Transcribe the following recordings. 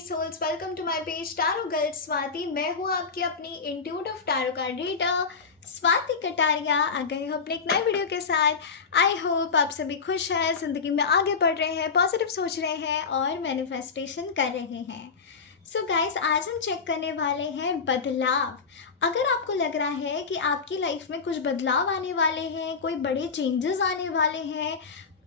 Souls, welcome to my page tarot girl Swati. मैं हूँ आपकी अपनी intuitive tarot card reader Swati Kataria आ गई हूँ अपने एक नए वीडियो के साथ। आई होप आप सभी खुश हैं, ज़िंदगी में आगे बढ़ रहे हैं, पॉजिटिव सोच रहे हैं और मैनिफेस्टेशन कर रहे हैं। सो गाइस, आज हम चेक करने वाले हैं बदलाव। अगर आपको लग रहा है कि आपकी लाइफ में कुछ बदलाव आने वाले हैं, कोई बड़े चेंजेस आने वाले हैं,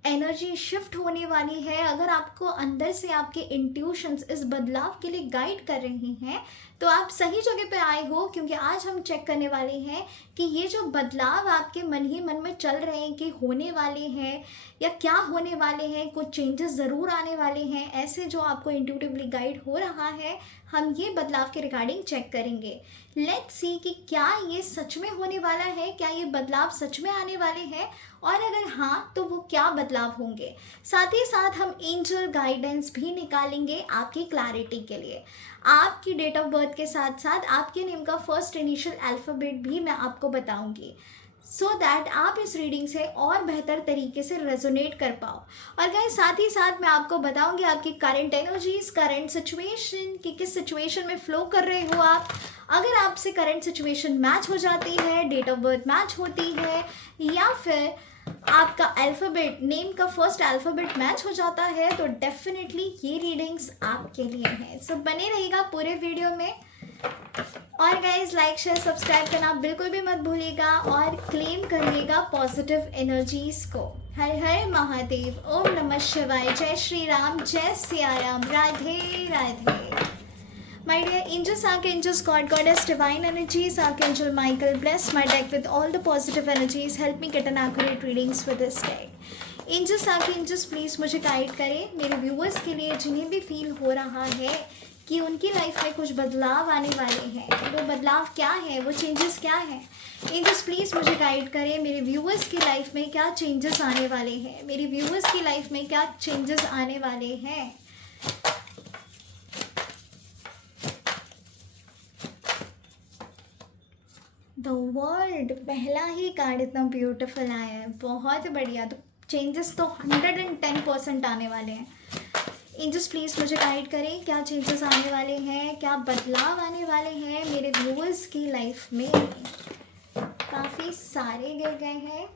एनर्जी शिफ्ट होने वाली है, अगर आपको अंदर से आपके इंट्यूशंस इस बदलाव के लिए गाइड कर रही हैं, तो आप सही जगह पे आए हो। क्योंकि आज हम चेक करने वाले हैं कि ये जो बदलाव आपके मन ही मन में चल रहे हैं कि होने वाले हैं या क्या होने वाले हैं, कुछ चेंजेस ज़रूर आने वाले हैं, ऐसे जो आपको इंट्यूटिवली गाइड हो रहा है, हम ये बदलाव के रिगार्डिंग चेक करेंगे। लेट्स सी कि क्या ये सच में होने वाला है, क्या ये बदलाव सच में आने वाले हैं, और अगर हाँ तो वो क्या बदलाव होंगे। साथ ही साथ हम एंजल गाइडेंस भी निकालेंगे आपकी क्लैरिटी के लिए। आपकी डेट ऑफ बर्थ के साथ साथ आपके नेम का फर्स्ट इनिशियल अल्फ़ाबेट भी मैं आपको बताऊंगी, सो दैट आप इस रीडिंग से और बेहतर तरीके से रेजोनेट कर पाओ। और गाइस, साथ ही साथ मैं आपको बताऊंगी आपकी करंट एनर्जीज, करंट सिचुएशन, कि किस सिचुएशन में फ्लो कर रहे हो आप। अगर आपसे करंट सिचुएशन मैच हो जाती है, डेट ऑफ बर्थ मैच होती है, या फिर आपका अल्फ़ाबेट, नेम का फर्स्ट अल्फ़ाबेट मैच हो जाता है, तो डेफिनेटली ये रीडिंग्स आपके लिए हैं। सो बने रहिएगा पूरे वीडियो में। और गाइज, लाइक शेयर सब्सक्राइब करना बिल्कुल भी मत भूलिएगा और क्लेम करिएगा पॉजिटिव एनर्जीज को। हर हर महादेव, ओम नमः शिवाय, जय श्री राम, जय Siya Ram, Radhe Radhe. My dear angels, archangels, God, goddess, divine energies, Archangel Michael, bless my deck with all the positive energies. Help me get an accurate readings for this deck. Angels, archangels, please मुझे guide करें मेरे viewers के लिए, जिन्हें भी feel हो रहा है कि उनकी लाइफ में कुछ बदलाव आने वाले हैं। वो बदलाव क्या है, वो चेंजेस क्या हैं। एंजल्स प्लीज़ मुझे गाइड करें मेरे व्यूअर्स की लाइफ में क्या चेंजेस आने वाले हैं, मेरे व्यूअर्स की लाइफ में क्या चेंजेस आने वाले हैं। द वर्ल्ड, पहला ही कार्ड इतना ब्यूटीफुल आया है, बहुत बढ़िया। तो चेंजेस तो 110% आने वाले हैं। एंजल्स प्लीज़ मुझे गाइड करें क्या चेंजेस आने वाले हैं, क्या बदलाव आने वाले हैं मेरे व्यूअर्स की लाइफ में। काफ़ी सारे गिर गए हैं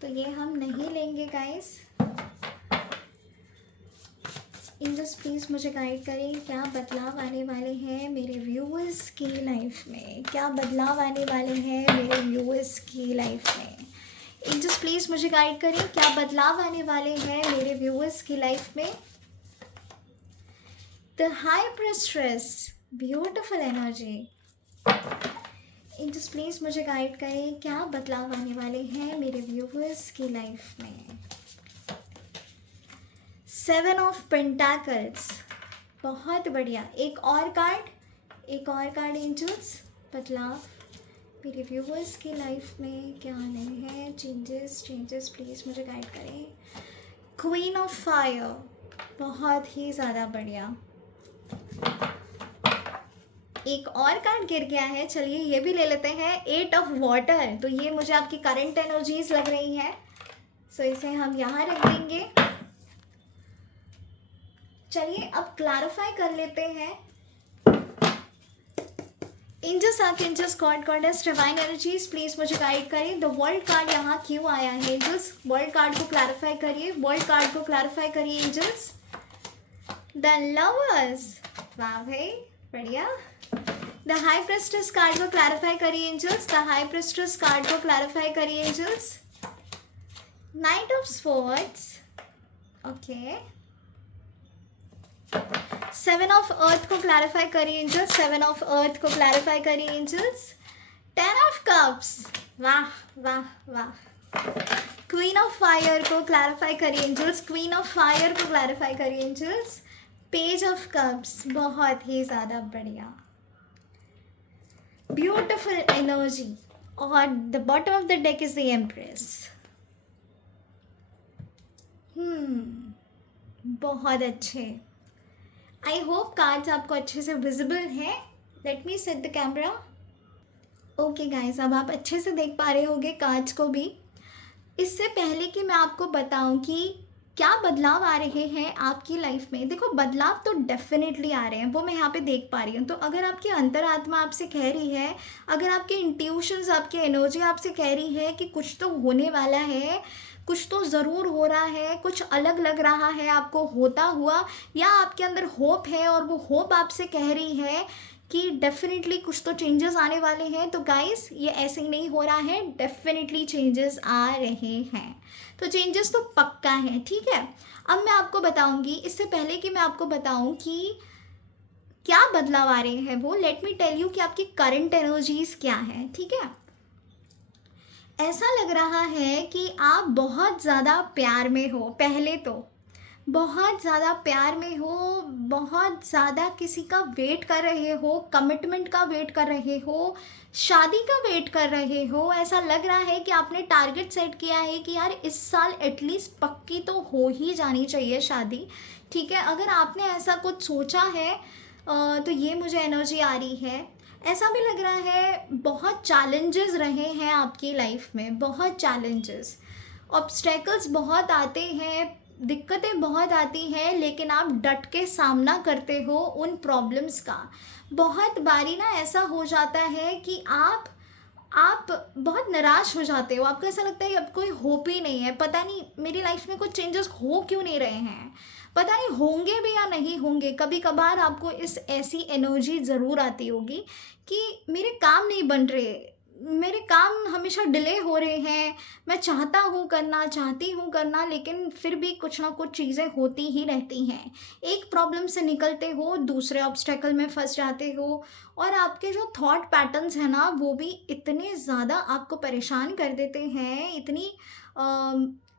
तो ये हम नहीं लेंगे गाइस। एंजल्स प्लीज़ मुझे गाइड करें क्या बदलाव आने वाले हैं मेरे व्यूअर्स की लाइफ में, क्या बदलाव आने वाले हैं मेरे व्यूअर्स की लाइफ में। एंजल्स प्लीज़ मुझे गाइड करें क्या बदलाव आने वाले हैं मेरे व्यूअर्स की लाइफ में। The high priestess, beautiful energy. Angels please मुझे गाइड करें क्या बदलाव आने वाले हैं मेरे व्यूअर्स की लाइफ में। 7 ऑफ पेंटाकल्स, बहुत बढ़िया। एक और कार्ड एंजल्स, बदलाव मेरे व्यूवर्स की लाइफ में क्या नहीं है, चेंजेस प्लीज़ मुझे गाइड करें। क्वीन ऑफ फायर, बहुत ही ज़्यादा बढ़िया। एक और कार्ड गिर गया है, चलिए ये भी ले लेते हैं। 8 ऑफ वाटर, तो ये मुझे आपकी करंट एनर्जीज लग रही हैं, सो इसे हम यहाँ रख देंगे। चलिए अब क्लैरिफाई कर लेते हैं। Angels, archangels, God, goddess, divine energies, please मुझे गाइड करिए। द वर्ल्ड कार्ड यहाँ क्यों आया है एंजल्स, वर्ल्ड कार्ड को क्लैरिफाई करिए, वर्ल्ड कार्ड को क्लैरिफाई करिए एंजल्स। द लवर्स, वाह भाई बढ़िया। द हाई प्रेस्टेस कार्ड को क्लैरिफाई करिए angels, the high priestess card को क्लैरिफाई करिए angels. Knight of swords, okay. 7 of earth को क्लैरिफाई करिए एंजल्स, 7 ऑफ अर्थ को क्लैरिफाई करिए एंजल्स। 10 ऑफ कप्स, वाह वाह वाह। क्वीन ऑफ फायर को क्लैरिफाई करिए एंजल्स, क्वीन ऑफ फायर को क्लैरिफाई करिए एंजल्स। पेज ऑफ कप्स, बहुत ही ज़्यादा बढ़िया, ब्यूटिफुल एनर्जी। और the bottom of the deck is the empress. बहुत अच्छे। आई होप कार्ड्स आपको अच्छे से विजिबल हैं। Let me set the camera. Okay guys, अब आप अच्छे से देख पा रहे होंगे कार्ड्स को भी। इससे पहले कि मैं आपको बताऊं कि क्या बदलाव आ रहे हैं आपकी लाइफ में? देखो, बदलाव तो डेफ़िनेटली आ रहे हैं, वो मैं यहाँ पे देख पा रही हूँ। तो अगर आपकी अंतरात्मा आपसे कह रही है, अगर आपके इंट्यूशंस, आपकी एनर्जी आपसे कह रही है कि कुछ तो होने वाला है, कुछ तो ज़रूर हो रहा है, कुछ अलग लग रहा है आपको होता हुआ, या आपके अंदर होप है और वो होप आपसे कह रही है कि डेफ़िनेटली कुछ तो चेंजेस आने वाले हैं, तो गाइस ये ऐसे ही नहीं हो रहा है, डेफ़िनेटली चेंजेस आ रहे हैं। तो चेंजेस तो पक्का है, ठीक है। अब मैं आपको बताऊंगी, इससे पहले कि मैं आपको बताऊं कि क्या बदलाव आ रहे हैं, वो लेट मी टेल यू कि आपकी करंट एनर्जीज क्या है, ठीक है। ऐसा लग रहा है कि आप बहुत ज़्यादा प्यार में हो, पहले तो बहुत ज़्यादा प्यार में हो, बहुत ज़्यादा किसी का वेट कर रहे हो, कमिटमेंट का वेट कर रहे हो, शादी का वेट कर रहे हो। ऐसा लग रहा है कि आपने टारगेट सेट किया है कि यार इस साल एटलीस्ट पक्की तो हो ही जानी चाहिए शादी, ठीक है। अगर आपने ऐसा कुछ सोचा है तो ये मुझे एनर्जी आ रही है। ऐसा भी लग रहा है बहुत चैलेंजेस रहे हैं आपकी लाइफ में, बहुत चैलेंजेस, ऑब्स्टेकल्स बहुत आते हैं, दिक्कतें बहुत आती हैं, लेकिन आप डट के सामना करते हो उन प्रॉब्लम्स का। बहुत बारी ना ऐसा हो जाता है कि आप बहुत निराश हो जाते हो, आपको ऐसा लगता है कि अब कोई होप ही नहीं है, पता नहीं मेरी लाइफ में कुछ चेंजेस हो क्यों नहीं रहे हैं, पता नहीं होंगे भी या नहीं होंगे। कभी कभार आपको इस ऐसी एनर्जी ज़रूर आती होगी कि मेरे काम नहीं बन रहे, मेरे काम हमेशा डिले हो रहे हैं, मैं चाहता हूँ करना, चाहती हूँ करना, लेकिन फिर भी कुछ ना कुछ चीज़ें होती ही रहती हैं। एक प्रॉब्लम से निकलते हो, दूसरे ऑब्स्टेकल में फंस जाते हो, और आपके जो थॉट पैटर्न्स हैं ना, वो भी इतने ज़्यादा आपको परेशान कर देते हैं, इतनी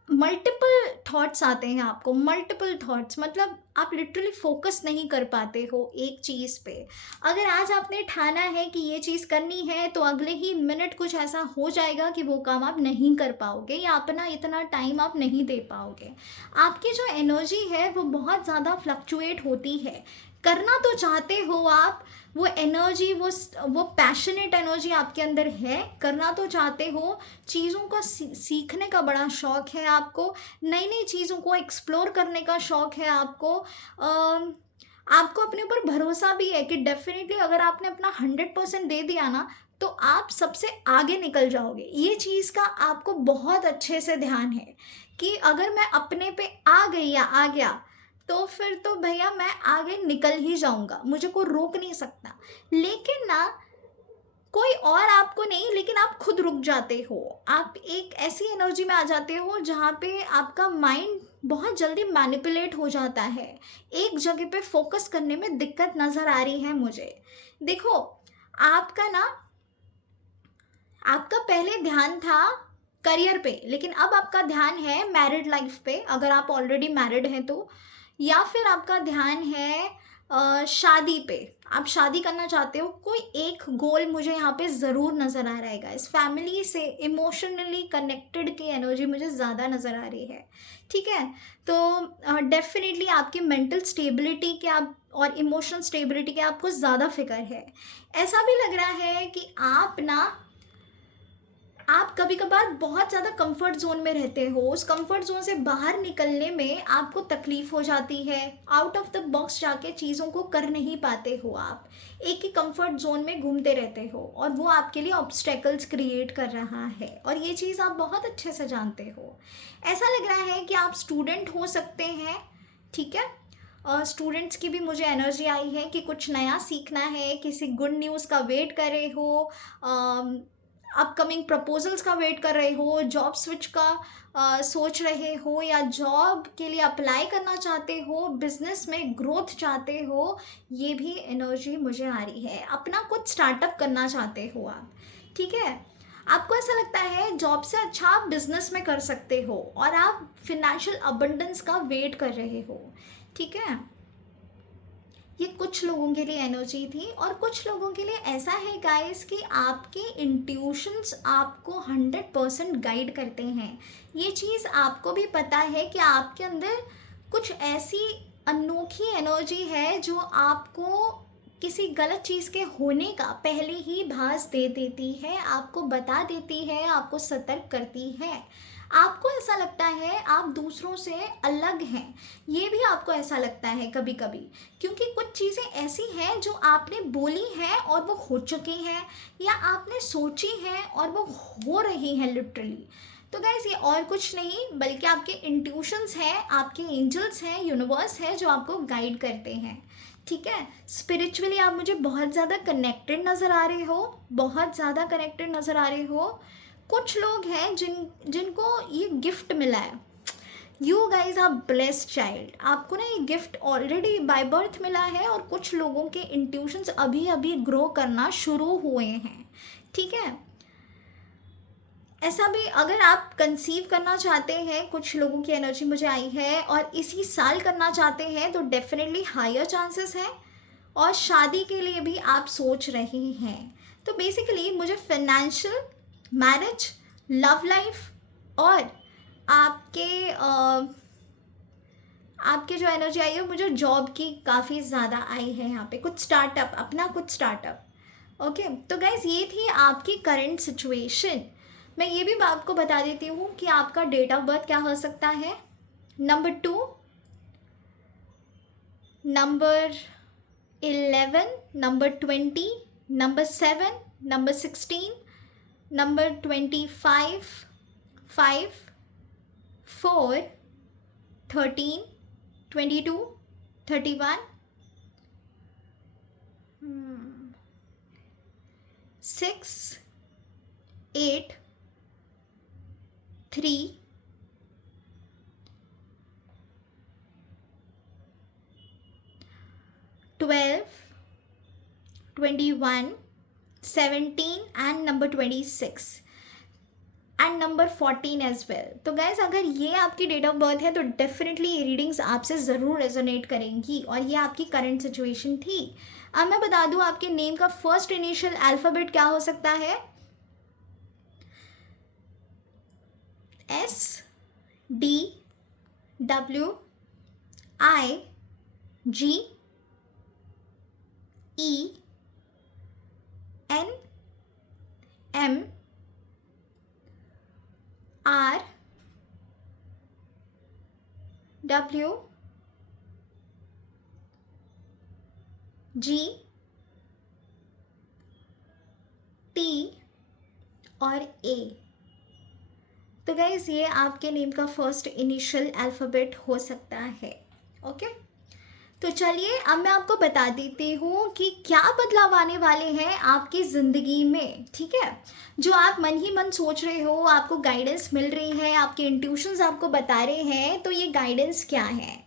मल्टीपल थॉट्स आते हैं आपको, मल्टीपल थॉट्स, मतलब आप लिटरली फोकस नहीं कर पाते हो एक चीज़ पे। अगर आज आपने ठाना है कि ये चीज़ करनी है, तो अगले ही मिनट कुछ ऐसा हो जाएगा कि वो काम आप नहीं कर पाओगे, या अपना इतना टाइम आप नहीं दे पाओगे। आपकी जो एनर्जी है वो बहुत ज़्यादा फ्लक्चुएट होती है। करना तो चाहते हो आप, वो एनर्जी, वो पैशनेट एनर्जी आपके अंदर है, करना तो चाहते हो, चीज़ों का सीखने का बड़ा शौक है आपको, नई नई चीज़ों को एक्सप्लोर करने का शौक है आपको। आपको अपने ऊपर भरोसा भी है कि डेफिनेटली अगर आपने अपना 100% दे दिया ना, तो आप सबसे आगे निकल जाओगे। ये चीज़ का आपको बहुत अच्छे से ध्यान है कि अगर मैं अपने पे आ गई या आ गया, तो फिर तो भैया मैं आगे निकल ही जाऊंगा, मुझे कोई रोक नहीं सकता। लेकिन ना, कोई और आपको नहीं, लेकिन आप खुद रुक जाते हो। आप एक ऐसी एनर्जी में आ जाते हो जहाँ पे आपका माइंड बहुत जल्दी मैनिपुलेट हो जाता है, एक जगह पे फोकस करने में दिक्कत नज़र आ रही है मुझे। देखो, आपका ना, आपका पहले ध्यान था करियर पे, लेकिन अब आपका ध्यान है मैरिड लाइफ पे, अगर आप ऑलरेडी मैरिड हैं तो, या फिर आपका ध्यान है शादी पे, आप शादी करना चाहते हो। कोई एक गोल मुझे यहाँ पे ज़रूर नज़र आ रहा है गाइस। फैमिली से इमोशनली कनेक्टेड की एनर्जी मुझे ज़्यादा नज़र आ रही है, ठीक है। तो डेफिनेटली आपकी मेंटल स्टेबिलिटी के आप और इमोशनल स्टेबिलिटी के आपको ज़्यादा फिक्र है। ऐसा भी लग रहा है कि आप कभी कभार बहुत ज़्यादा कंफर्ट जोन में रहते हो, उस कंफर्ट जोन से बाहर निकलने में आपको तकलीफ हो जाती है, आउट ऑफ द बॉक्स जाके चीज़ों को कर नहीं पाते हो, आप एक ही कंफर्ट जोन में घूमते रहते हो, और वो आपके लिए ऑब्स्टेकल्स क्रिएट कर रहा है, और ये चीज़ आप बहुत अच्छे से जानते हो। ऐसा लग रहा है कि आप स्टूडेंट हो सकते हैं, ठीक है। स्टूडेंट्स की भी मुझे एनर्जी आई है कि कुछ नया सीखना है, किसी गुड न्यूज़ का वेट कर रहे हो, अपकमिंग प्रपोजल्स का वेट कर रहे हो, जॉब स्विच का सोच रहे हो, या जॉब के लिए अप्लाई करना चाहते हो, बिजनेस में ग्रोथ चाहते हो, ये भी एनर्जी मुझे आ रही है। अपना कुछ स्टार्टअप करना चाहते हो आप, ठीक है। आपको ऐसा लगता है जॉब से अच्छा आप बिजनेस में कर सकते हो, और आप फिनेंशियल अबंडेंस का वेट कर रहे हो, ठीक है। ये कुछ लोगों के लिए एनर्जी थी, और कुछ लोगों के लिए ऐसा है गाइस कि आपके इंट्यूशंस आपको 100% गाइड करते हैं। ये चीज़ आपको भी पता है कि आपके अंदर कुछ ऐसी अनोखी एनर्जी है जो आपको किसी गलत चीज़ के होने का पहले ही भास दे देती है, आपको बता देती है, आपको सतर्क करती है। आपको ऐसा लगता है आप दूसरों से अलग हैं, ये भी आपको ऐसा लगता है कभी कभी, क्योंकि कुछ चीज़ें ऐसी हैं जो आपने बोली हैं और वो हो चुकी हैं, या आपने सोची हैं और वो हो रही हैं लिटरली। तो गाइज ये और कुछ नहीं बल्कि आपके इंट्यूशंस हैं, आपके एंजल्स हैं, यूनिवर्स है जो आपको गाइड करते हैं। ठीक है, स्पिरिचुअली आप मुझे बहुत ज़्यादा कनेक्टेड नज़र आ रहे हो, बहुत ज़्यादा कनेक्टेड नज़र आ रहे हो। कुछ लोग हैं जिनको ये गिफ्ट मिला है। You guys are blessed child, आपको ना ये गिफ्ट ऑलरेडी बाय बर्थ मिला है, और कुछ लोगों के इंट्यूशंस अभी अभी ग्रो करना शुरू हुए हैं। ठीक है, ऐसा भी अगर आप कंसीव करना चाहते हैं, कुछ लोगों की एनर्जी मुझे आई है, और इसी साल करना चाहते हैं तो डेफिनेटली हायर चांसेस हैं, और शादी के लिए भी आप सोच रहे हैं। तो बेसिकली मुझे फाइनेंशियल, मैरिज, लव लाइफ और आपके जो एनर्जी आई है मुझे जॉब की काफ़ी ज़्यादा आई है यहाँ पे, कुछ स्टार्टअप, अपना कुछ स्टार्टअप। ओके, तो गाइज ये थी आपकी करंट सिचुएशन। मैं ये भी आपको बता देती हूँ कि आपका डेट ऑफ बर्थ क्या हो सकता है। Number 2, number 11, number 20, number 7, number 16, number 25, 5, 4, 13, 22, 31, 6, 8, 3, 12, 21, 17 and number 26 and number 14 as well. तो गाइज अगर ये आपकी डेट ऑफ बर्थ है तो डेफिनेटली ये रीडिंग्स आपसे ज़रूर रेजोनेट करेंगी, और ये आपकी करंट सिचुएशन थी। अब मैं बता दूँ आपके नेम का फर्स्ट इनिशियल अल्फ़ाबेट क्या हो सकता है। S, D, W, I, G, E, N, M, R, W, G, T और A। तो गाइज़ ये आपके नेम का फर्स्ट इनिशियल अल्फ़ाबेट हो सकता है। ओके, तो चलिए अब मैं आपको बता देती हूँ कि क्या बदलाव आने वाले हैं आपकी ज़िंदगी में। ठीक है, जो आप मन ही मन सोच रहे हो, आपको गाइडेंस मिल रही है, आपके इंट्यूशंस आपको बता रहे हैं, तो ये गाइडेंस क्या है।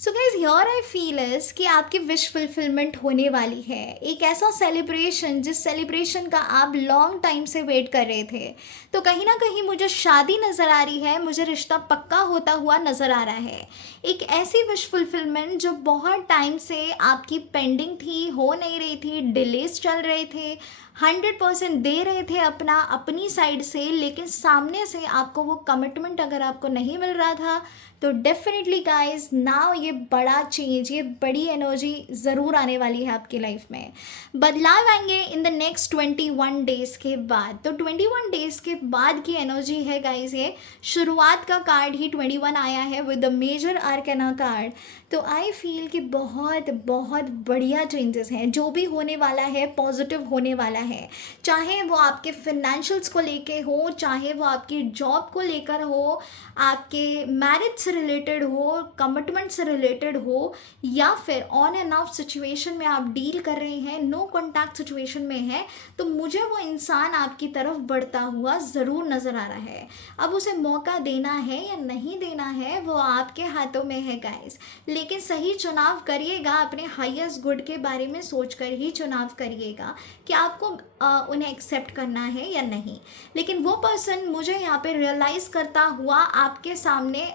So guys here I feel is कि आपकी विश फुलफिलमेंट होने वाली है। एक ऐसा सेलिब्रेशन जिस सेलिब्रेशन का आप लॉन्ग टाइम से वेट कर रहे थे। तो कहीं ना कहीं मुझे शादी नज़र आ रही है, मुझे रिश्ता पक्का होता हुआ नज़र आ रहा है। एक ऐसी विश फुलफिलमेंट जो बहुत टाइम से आपकी पेंडिंग थी, हो नहीं रही थी, डिलेज चल रहे थे, 100% दे रहे थे अपनी साइड से, लेकिन सामने से आपको वो कमिटमेंट अगर आपको नहीं मिल रहा था, तो डेफिनेटली गाइज नाउ ये बड़ा चेंज, ये बड़ी एनर्जी ज़रूर आने वाली है आपकी लाइफ में। बदलाव आएंगे इन द नेक्स्ट 21 डेज़ के बाद। तो 21 डेज़ के बाद की एनर्जी है गाइज, ये शुरुआत का कार्ड ही 21 आया है विद द मेजर आर्कैना कार्ड। तो आई फील कि बहुत बहुत बढ़िया चेंजेस हैं, जो भी होने वाला है पॉजिटिव होने वाला है। चाहे वो आपके फाइनेंशियल्स को लेके हो, चाहे वो आपकी जॉब को लेकर हो, आपके मैरिज से रिलेटेड हो, कमिटमेंट से रिलेटेड हो, या फिर ऑन एंड ऑफ सिचुएशन में आप डील कर रहे हैं, नो कॉन्टैक्ट सिचुएशन में है, तो मुझे वो इंसान आपकी तरफ बढ़ता हुआ ज़रूर नज़र आ रहा है। अब उसे मौका देना है या नहीं देना है वो आपके हाथों में है गाइस, लेकिन सही चुनाव करिएगा, अपने हाईएस्ट गुड के बारे में सोचकर ही चुनाव करिएगा कि आपको उन्हें एक्सेप्ट करना है या नहीं। लेकिन वो पर्सन मुझे यहाँ पे रियलाइज़ करता हुआ आपके सामने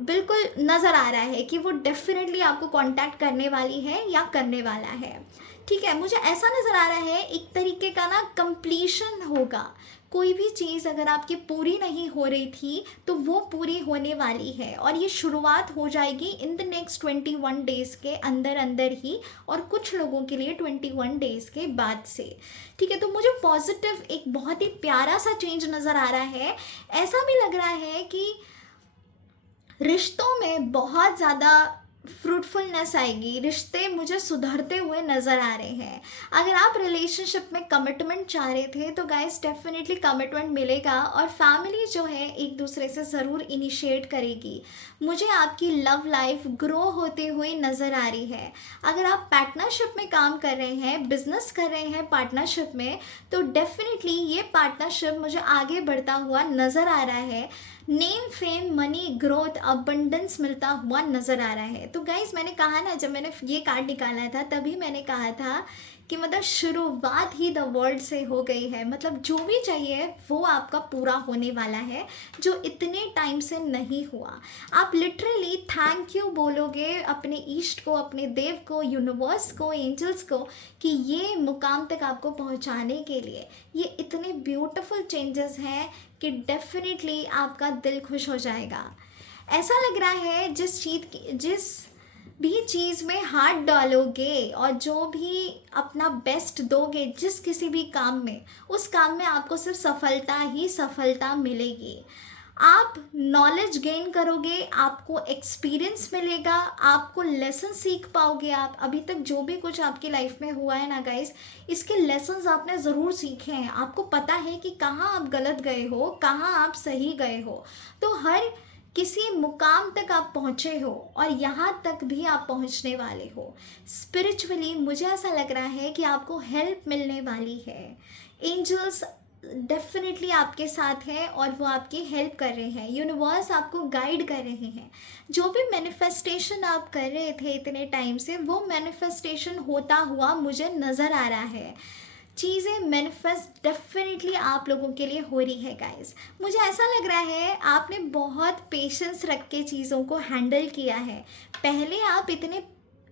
बिल्कुल नज़र आ रहा है कि वो डेफिनेटली आपको कांटेक्ट करने वाली है या करने वाला है। ठीक है, मुझे ऐसा नज़र आ रहा है एक तरीके का ना कंप्लीशन होगा, कोई भी चीज़ अगर आपकी पूरी नहीं हो रही थी तो वो पूरी होने वाली है, और ये शुरुआत हो जाएगी इन द नेक्स्ट 21 डेज़ के अंदर अंदर ही, और कुछ लोगों के लिए 21 डेज़ के बाद से। ठीक है, तो मुझे पॉजिटिव एक बहुत ही प्यारा सा चेंज नज़र आ रहा है। ऐसा भी लग रहा है कि रिश्तों में बहुत ज़्यादा फ्रूटफुलनेस आएगी, रिश्ते मुझे सुधरते हुए नज़र आ रहे हैं। अगर आप रिलेशनशिप में कमिटमेंट चाह रहे थे तो गाइस डेफिनेटली कमिटमेंट मिलेगा, और फैमिली जो है एक दूसरे से ज़रूर इनिशिएट करेगी। मुझे आपकी लव लाइफ ग्रो होते हुए नज़र आ रही है। अगर आप पार्टनरशिप में काम कर रहे हैं, बिजनेस कर रहे हैं पार्टनरशिप में, तो डेफिनेटली ये पार्टनरशिप मुझे आगे बढ़ता हुआ नज़र आ रहा है। Name, fame, money, growth, abundance मिलता हुआ नज़र आ रहा है। तो गाइस मैंने कहा ना, जब मैंने ये कार्ड निकाला था तभी मैंने कहा था कि मतलब शुरुआत ही द वर्ल्ड से हो गई है। मतलब जो भी चाहिए वो आपका पूरा होने वाला है, जो इतने टाइम से नहीं हुआ। आप लिटरली थैंक यू बोलोगे अपने ईष्ट को, अपने देव को, यूनिवर्स को, एंजल्स को, कि ये मुकाम तक आपको पहुंचाने के लिए ये इतने ब्यूटीफुल चेंजेस हैं कि डेफिनेटली आपका दिल खुश हो जाएगा। ऐसा लग रहा है जिस भी चीज़ में हाथ डालोगे और जो भी अपना बेस्ट दोगे जिस किसी भी काम में, उस काम में आपको सिर्फ सफलता ही सफलता मिलेगी। आप नॉलेज गेन करोगे, आपको एक्सपीरियंस मिलेगा, आपको लेसन सीख पाओगे। आप अभी तक जो भी कुछ आपकी लाइफ में हुआ है ना गाइस, इसके लेसन्स आपने ज़रूर सीखे हैं। आपको पता है कि कहाँ आप गलत गए हो, कहाँ आप सही गए हो। तो हर किसी मुकाम तक आप पहुँचे हो, और यहाँ तक भी आप पहुँचने वाले हो। स्पिरिचुअली मुझे ऐसा लग रहा है कि आपको हेल्प मिलने वाली है। एंजल्स डेफिनेटली आपके साथ हैं और वो आपकी हेल्प कर रहे हैं। यूनिवर्स आपको गाइड कर रहे हैं। जो भी मैनिफेस्टेशन आप कर रहे थे इतने टाइम से, वो मैनिफेस्टेशन होता हुआ मुझे नज़र आ रहा है। चीज़ें मैनिफेस्ट डेफिनेटली आप लोगों के लिए हो रही है गाइस। मुझे ऐसा लग रहा है आपने बहुत पेशेंस रख के चीज़ों को हैंडल किया है। पहले आप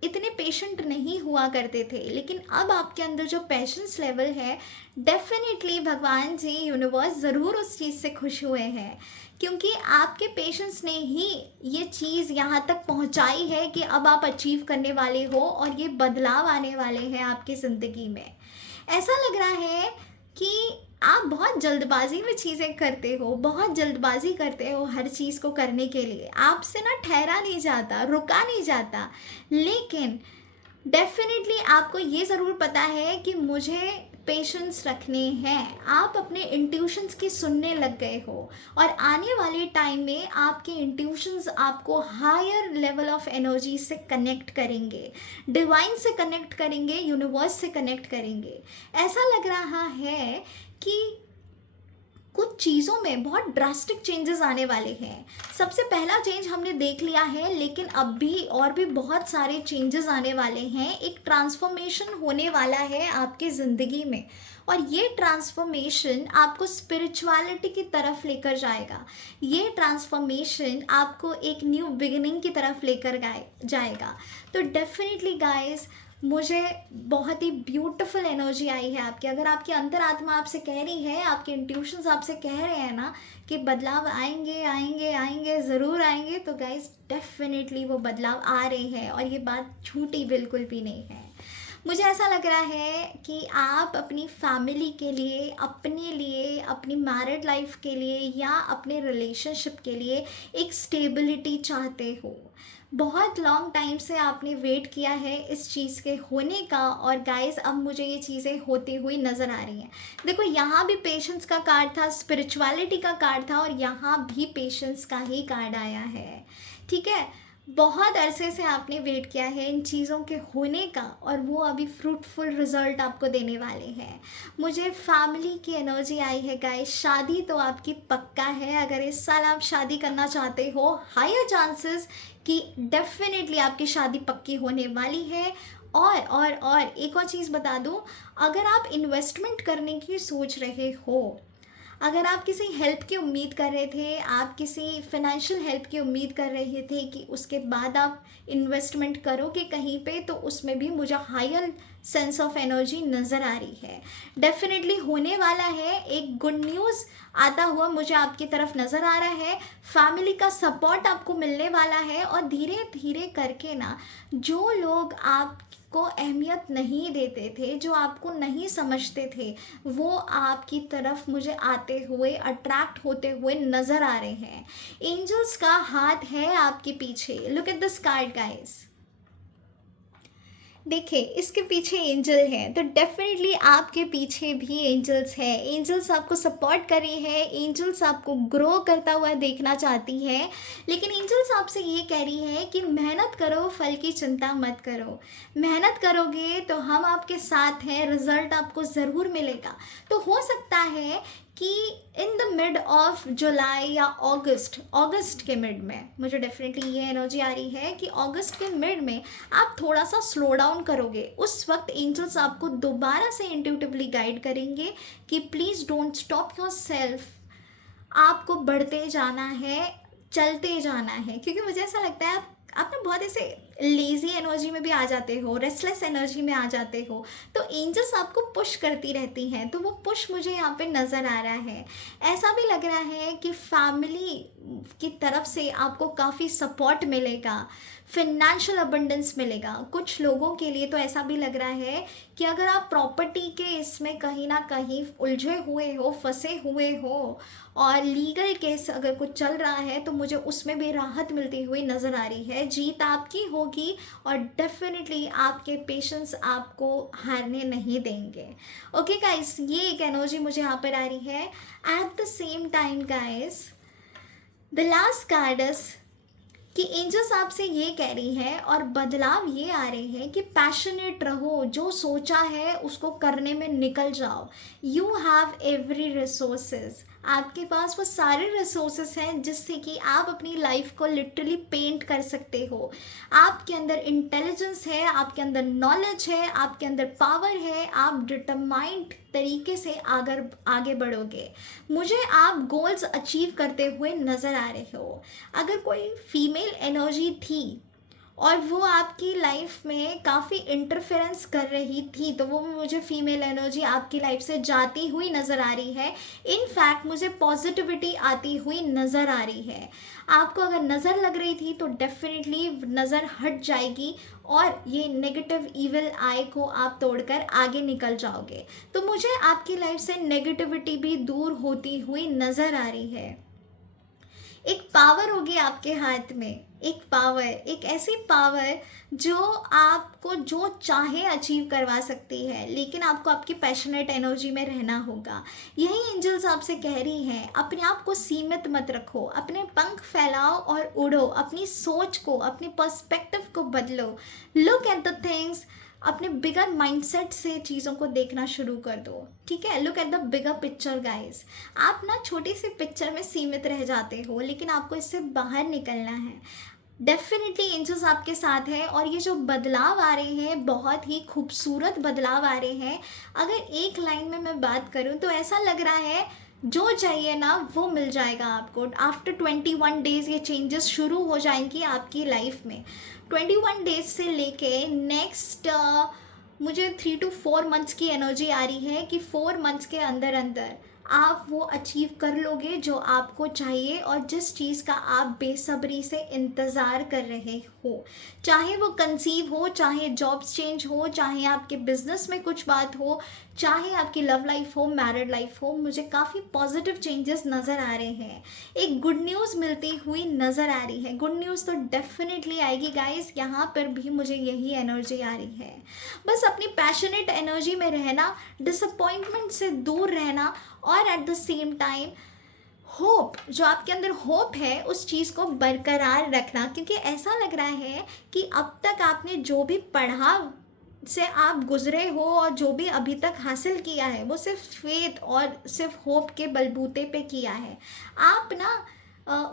इतने पेशेंट नहीं हुआ करते थे, लेकिन अब आपके अंदर जो पेशेंस लेवल है, डेफिनेटली भगवान जी, यूनिवर्स ज़रूर उस चीज़ से खुश हुए हैं, क्योंकि आपके पेशेंस ने ही ये चीज़ यहाँ तक पहुँचाई है कि अब आप अचीव करने वाले हो और ये बदलाव आने वाले हैं आपकी ज़िंदगी में। ऐसा लग रहा है कि आप बहुत जल्दबाजी में चीज़ें करते हो, बहुत जल्दबाजी करते हो हर चीज़ को करने के लिए। आपसे ना ठहरा नहीं जाता, रुका नहीं जाता। लेकिन डेफिनेटली आपको ये ज़रूर पता है कि मुझे पेशेंस रखने हैं। आप अपने इंट्यूशंस की सुनने लग गए हो, और आने वाले टाइम में आपके इंट्यूशंस आपको हायर लेवल ऑफ एनर्जी से कनेक्ट करेंगे, डिवाइन से कनेक्ट करेंगे, यूनिवर्स से कनेक्ट करेंगे। ऐसा लग रहा है कि कुछ चीज़ों में बहुत ड्रास्टिक चेंजेस आने वाले हैं। सबसे पहला चेंज हमने देख लिया है, लेकिन अब भी और भी बहुत सारे चेंजेस आने वाले हैं। एक ट्रांसफॉर्मेशन होने वाला है आपकी ज़िंदगी में, और ये ट्रांसफॉर्मेशन आपको स्पिरिचुअलिटी की तरफ लेकर जाएगा। ये ट्रांसफॉर्मेशन आपको एक न्यू बिगिनिंग की तरफ लेकर जाएगा। तो डेफिनेटली गाइस, मुझे बहुत ही ब्यूटीफुल एनर्जी आई है आपकी। अगर आपकी अंतरात्मा आपसे कह रही है, आपके इंट्यूशंस आपसे कह रहे हैं ना कि बदलाव आएंगे आएंगे आएंगे, ज़रूर आएंगे, तो गाइस डेफिनेटली वो बदलाव आ रहे हैं, और ये बात झूठी बिल्कुल भी नहीं है। मुझे ऐसा लग रहा है कि आप अपनी फैमिली के लिए, अपने लिए, अपनी मैरिड लाइफ के लिए, या अपने रिलेशनशिप के लिए एक स्टेबिलिटी चाहते हो। बहुत लॉन्ग टाइम से आपने वेट किया है इस चीज़ के होने का, और गाइस अब मुझे ये चीज़ें होती हुई नज़र आ रही हैं। देखो, यहाँ भी पेशेंस का कार्ड था, स्पिरिचुअलिटी का कार्ड था, और यहाँ भी पेशेंस का ही कार्ड आया है। ठीक है, बहुत अरसे से आपने वेट किया है इन चीज़ों के होने का, और वो अभी फ्रूटफुल रिजल्ट आपको देने वाले हैं। मुझे फैमिली की एनर्जी आई है गाइस। शादी तो आपकी पक्का है। अगर इस साल आप शादी करना चाहते हो, हायर चांसेस कि डेफिनेटली आपकी शादी पक्की होने वाली है। और एक और चीज़ बता दूं, अगर आप इन्वेस्टमेंट करने की सोच रहे हो, अगर आप किसी हेल्प की उम्मीद कर रहे थे, आप किसी फाइनेंशियल हेल्प की उम्मीद कर रहे थे कि उसके बाद आप इन्वेस्टमेंट करोगे कहीं पे, तो उसमें भी मुझे हायर सेंस ऑफ एनर्जी नज़र आ रही है। डेफिनेटली होने वाला है, एक गुड न्यूज़ आता हुआ मुझे आपकी तरफ नज़र आ रहा है। फैमिली का सपोर्ट आपको मिलने वाला है, और धीरे धीरे करके ना, जो लोग आपको अहमियत नहीं देते थे, जो आपको नहीं समझते थे, वो आपकी तरफ मुझे आते हुए, अट्रैक्ट होते हुए नज़र आ रहे हैं। एंजल्स का हाथ है आपके पीछे। Look at this card guys. देखिए, इसके पीछे एंजल है, तो डेफिनेटली आपके पीछे भी एंजल्स है। एंजल्स आपको सपोर्ट कर रही है, एंजल्स आपको ग्रो करता हुआ देखना चाहती है। लेकिन एंजल्स आपसे ये कह रही है कि मेहनत करो, फल की चिंता मत करो। मेहनत करोगे तो हम आपके साथ हैं, रिजल्ट आपको ज़रूर मिलेगा। तो हो सकता है कि in the mid of July या अगस्त के मिड में, मुझे डेफिनेटली ये एनर्जी आ रही है कि अगस्त के मिड में आप थोड़ा सा स्लो डाउन करोगे। उस वक्त एंजल्स आपको दोबारा से इंट्यूटिवली गाइड करेंगे कि please don't stop your self. आपको बढ़ते जाना है, चलते जाना है, क्योंकि मुझे ऐसा लगता है आप ना बहुत ऐसे लेज़ी एनर्जी में भी आ जाते हो, रेस्टलेस एनर्जी में आ जाते हो, तो एंजल्स आपको पुश करती रहती हैं। तो वो पुश मुझे यहाँ पे नज़र आ रहा है। ऐसा भी लग रहा है कि फैमिली की तरफ से आपको काफ़ी सपोर्ट मिलेगा, फिनेंशियल अबंडेंस मिलेगा। कुछ लोगों के लिए तो ऐसा भी लग रहा है कि अगर आप प्रॉपर्टी के इसमें कहीं ना कहीं उलझे हुए हो, फंसे हुए हो, और लीगल केस अगर कुछ चल रहा है, तो मुझे उसमें भी राहत मिलती हुई नज़र आ रही है। जीत आपकी होगी, और डेफिनेटली आपके पेशेंस आपको हारने नहीं देंगे। ओके गाइस, ये एक एनर्जी मुझे यहाँ पर आ रही है। At the same time guys, the last card is कि एंजल्स आपसे ये कह रही है, और बदलाव ये आ रहे हैं कि पैशनेट रहो, जो सोचा है उसको करने में निकल जाओ। यू हैव एवरी रिसोर्सेज, आपके पास वो सारे रिसोर्सेस हैं जिससे कि आप अपनी लाइफ को लिटरली पेंट कर सकते हो। आपके अंदर इंटेलिजेंस है, आपके अंदर नॉलेज है, आपके अंदर पावर है, आप डिटरमाइंड तरीके से आगे बढ़ोगे। मुझे आप गोल्स अचीव करते हुए नज़र आ रहे हो। अगर कोई फीमेल एनर्जी थी और वो आपकी लाइफ में काफ़ी इंटरफेरेंस कर रही थी, तो वो मुझे फीमेल एनर्जी आपकी लाइफ से जाती हुई नज़र आ रही है। इनफैक्ट मुझे पॉजिटिविटी आती हुई नज़र आ रही है। आपको अगर नज़र लग रही थी तो डेफिनेटली नज़र हट जाएगी, और ये नेगेटिव ईविल आई को आप तोड़कर आगे निकल जाओगे। तो मुझे आपकी लाइफ से नेगेटिविटी भी दूर होती हुई नज़र आ रही है। एक पावर होगी आपके हाथ में, एक पावर, एक ऐसी पावर जो आपको जो चाहे अचीव करवा सकती है, लेकिन आपको आपकी पैशनेट एनर्जी में रहना होगा। यही एंजल्स आपसे कह रही हैं, अपने आप को सीमित मत रखो, अपने पंख फैलाओ और उड़ो, अपनी सोच को, अपने पर्सपेक्टिव को बदलो। लुक एट द थिंग्स, अपने बिगर माइंडसेट से चीज़ों को देखना शुरू कर दो, ठीक है। Look at the bigger picture guys. आप ना छोटी सी पिक्चर में सीमित रह जाते हो, लेकिन आपको इससे बाहर निकलना है। डेफिनेटली एंजल्स आपके साथ है, और ये जो बदलाव आ रहे हैं, बहुत ही खूबसूरत बदलाव आ रहे हैं। अगर एक लाइन में मैं बात करूँ तो ऐसा लग रहा है जो चाहिए ना वो मिल जाएगा आपको। आफ्टर 21 डेज़ ये चेंजेस शुरू हो जाएंगी आपकी लाइफ में। 21 डेज से लेके नेक्स्ट मुझे 3 to 4 मंथ्स की एनर्जी आ रही है कि 4 मंथ्स के अंदर अंदर आप वो अचीव कर लोगे जो आपको चाहिए, और जिस चीज़ का आप बेसब्री से इंतज़ार कर रहे हो। चाहे वो कंसीव हो, चाहे जॉब्स चेंज हो, चाहे आपके बिजनेस में कुछ बात हो, चाहे आपकी लव लाइफ हो, मैरिड लाइफ हो, मुझे काफ़ी पॉजिटिव चेंजेस नज़र आ रहे हैं। एक गुड न्यूज़ मिलती हुई नज़र आ रही है। गुड न्यूज़ तो डेफिनेटली आएगी गाइस, यहाँ पर भी मुझे यही एनर्जी आ रही है। बस अपनी पैशनेट एनर्जी में रहना, डिसअपॉइंटमेंट से दूर रहना, और at the same time hope, जो आपके अंदर होप है उस चीज़ को बरकरार रखना। क्योंकि ऐसा लग रहा है कि अब तक आपने जो भी पढ़ा से आप गुजरे हो, और जो भी अभी तक हासिल किया है, वो सिर्फ फेथ और सिर्फ होप के बलबूते पे किया है। आप ना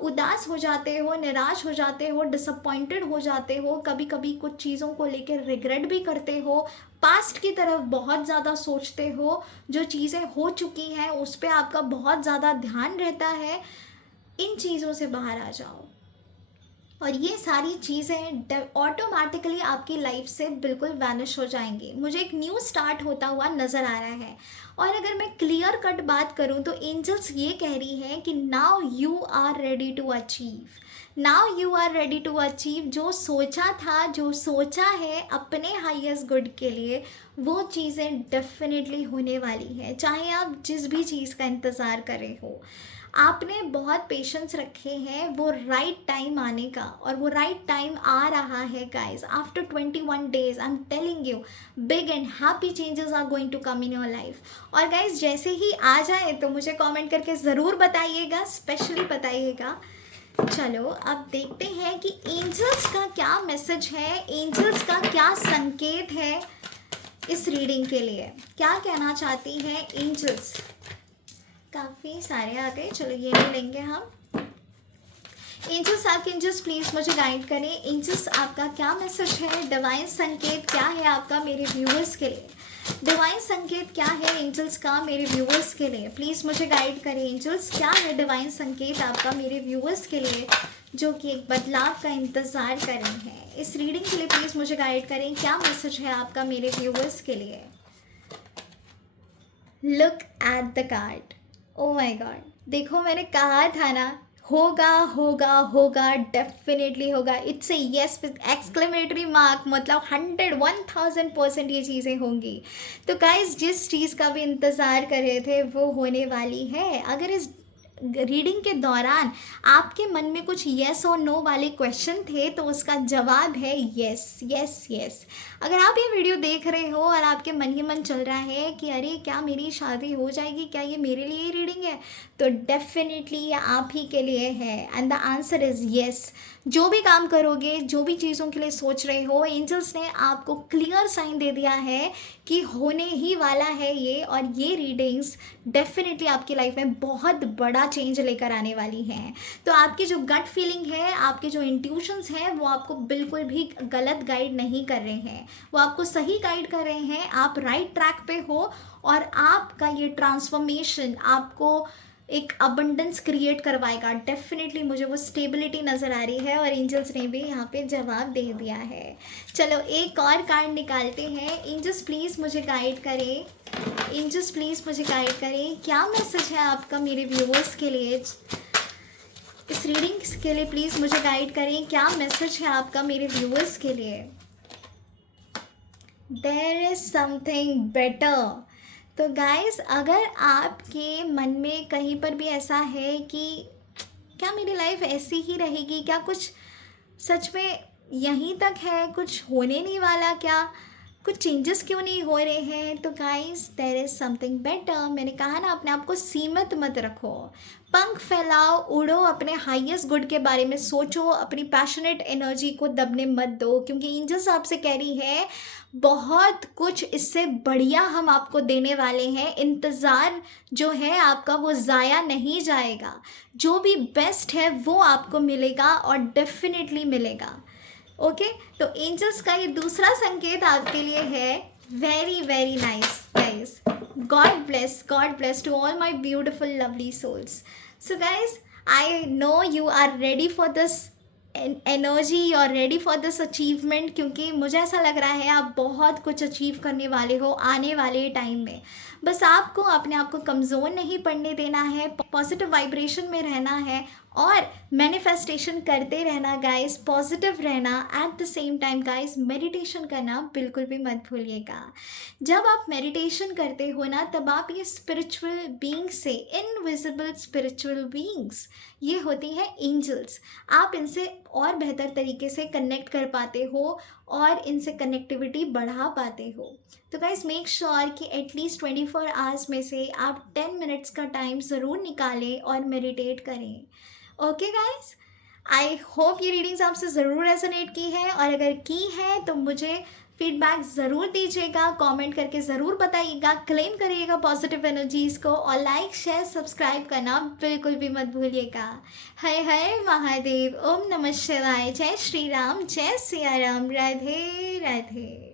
उदास हो जाते हो, निराश हो जाते हो, डिसअपॉइंटेड हो जाते हो, कभी कभी कुछ चीज़ों को लेकर रिग्रेट भी करते हो, पास्ट की तरफ बहुत ज़्यादा सोचते हो, जो चीज़ें हो चुकी हैं उस पर आपका बहुत ज़्यादा ध्यान रहता है, इन चीज़ों से बाहर आ जाओ और ये सारी चीज़ें ऑटोमेटिकली आपकी लाइफ से बिल्कुल वैनिश हो जाएंगी। मुझे एक न्यू स्टार्ट होता हुआ नज़र आ रहा है। और अगर मैं क्लियर कट बात करूँ तो एंजल्स ये कह रही हैं कि now you are ready to achieve, now you are ready to achieve. जो सोचा था, जो सोचा है अपने हाईएस्ट गुड के लिए, वो चीज़ें डेफिनेटली होने वाली है, चाहे आप जिस भी चीज़ का इंतज़ार कर रहे हो। आपने बहुत पेशेंस रखे हैं वो राइट टाइम आने का, और वो राइट टाइम आ रहा है guys. After 21 days I am telling you, big and happy changes are going to come in your life. और गाइस जैसे ही आ जाए तो मुझे कमेंट करके ज़रूर बताइएगा, स्पेशली बताइएगा। चलो अब देखते हैं कि एंजल्स का क्या मैसेज है, एंजल्स का क्या संकेत है इस रीडिंग के लिए, क्या कहना चाहती है एंजल्स। काफ़ी सारे आ गए, चलो ये नहीं लेंगे हम। एंजल्स, आपके एंजल्स प्लीज़ मुझे गाइड करें। एंजल्स आपका क्या मैसेज है, डिवाइन संकेत क्या है आपका मेरे व्यूअर्स के लिए, डिवाइन संकेत क्या है एंजल्स का मेरे व्यूअर्स के लिए, प्लीज़ मुझे गाइड करें। एंजल्स क्या है डिवाइन संकेत आपका मेरे व्यूअर्स के लिए जो कि एक बदलाव का इंतज़ार कर रहे हैं। इस रीडिंग के लिए प्लीज़ मुझे गाइड करें, क्या मैसेज है आपका मेरे व्यूअर्स के लिए। Look at the card, oh my God, देखो मैंने कहा था ना, होगा होगा होगा, डेफिनेटली होगा। It's a yes with exclamatory mark, मतलब 100-1000% ये चीज़ें होंगी। तो गाइस जिस चीज़ का भी इंतज़ार कर रहे थे वो होने वाली है। अगर इस रीडिंग के दौरान आपके मन में कुछ येस और नो वाले क्वेश्चन थे तो उसका जवाब है येस येस येस। अगर आप ये वीडियो देख रहे हो और आपके मन ही मन चल रहा है कि अरे क्या मेरी शादी हो जाएगी, क्या ये मेरे लिए ही रीडिंग है, तो डेफिनेटली ये आप ही के लिए है and the answer is yes. जो भी काम करोगे, जो भी चीज़ों के लिए सोच रहे हो, एंजल्स ने आपको क्लियर साइन दे दिया है कि होने ही वाला है ये। और ये रीडिंग्स डेफिनेटली आपकी लाइफ में बहुत बड़ा चेंज लेकर आने वाली हैं। तो आपकी जो गट फीलिंग है, आपके जो इंट्यूशंस हैं, वो आपको बिल्कुल भी गलत गाइड नहीं कर रहे हैं, वो आपको सही गाइड कर रहे हैं। आप राइट ट्रैक पे हो और आपका ये ट्रांसफॉर्मेशन आपको एक अबंडेंस क्रिएट करवाएगा। डेफिनेटली मुझे वो स्टेबिलिटी नज़र आ रही है और एंजल्स ने भी यहाँ पे जवाब दे दिया है। चलो एक और कार्ड निकालते हैं। एंजल्स प्लीज़ मुझे गाइड करें, एंजल्स प्लीज़ मुझे गाइड करें, क्या मैसेज है आपका मेरे व्यूअर्स के लिए इस रीडिंग के लिए। प्लीज़ मुझे गाइड करें, क्या मैसेज है आपका मेरे व्यूअर्स के लिए। There is something better. तो गाइस अगर आपके मन में कहीं पर भी ऐसा है कि क्या मेरी लाइफ ऐसी ही रहेगी, क्या कुछ सच में यहीं तक है, कुछ होने नहीं वाला, क्या कुछ चेंजेस क्यों नहीं हो रहे हैं, तो guys there is something better. मैंने कहा ना, अपने आप को सीमित मत रखो, पंख फैलाओ, उड़ो, अपने हाईएस्ट गुड के बारे में सोचो, अपनी पैशनेट एनर्जी को दबने मत दो, क्योंकि एंजल्स आपसे कह रही है बहुत कुछ इससे बढ़िया हम आपको देने वाले हैं। इंतज़ार जो है आपका वो ज़ाया नहीं जाएगा, जो भी बेस्ट है वो आपको मिलेगा और डेफिनेटली मिलेगा। ओके, तो एंजल्स का ये दूसरा संकेत आपके लिए है। Very very nice guys, God bless to all my beautiful lovely souls. So guys, I know you are ready for this energy, you are ready for this achievement, क्योंकि मुझे ऐसा लग रहा है आप बहुत कुछ अचीव करने वाले हो आने वाले टाइम में। बस आपको अपने आप को कमज़ोर नहीं पड़ने देना है, पॉजिटिव वाइब्रेशन में रहना है और मैनिफेस्टेशन करते रहना गाइस, पॉजिटिव रहना। At the same time guys meditation करना बिल्कुल भी मत भूलिएगा। जब आप मेडिटेशन करते हो ना, तब आप ये स्पिरिचुअल बीइंग्स से, इनविजिबल स्पिरिचुअल बीइंग्स, ये होती हैं एंजल्स, आप इनसे और बेहतर तरीके से कनेक्ट कर पाते हो और इनसे कनेक्टिविटी बढ़ा पाते हो। तो गाइस मेक श्योर कि एटलीस्ट 24 आवर्स में से आप 10 मिनट्स का टाइम ज़रूर निकालें और मेडिटेट करें। ओके गाइस, आई होप ये रीडिंग्स आपसे ज़रूर रेजोनेट की है, और अगर की है तो मुझे फीडबैक ज़रूर दीजिएगा, कमेंट करके ज़रूर बताइएगा, क्लेम करिएगा पॉजिटिव एनर्जीज़ को और लाइक शेयर सब्सक्राइब करना बिल्कुल भी मत भूलिएगा। हर हर महादेव, ओम नमः शिवाय, जय श्री राम, जय सिया राम, राधे राधे।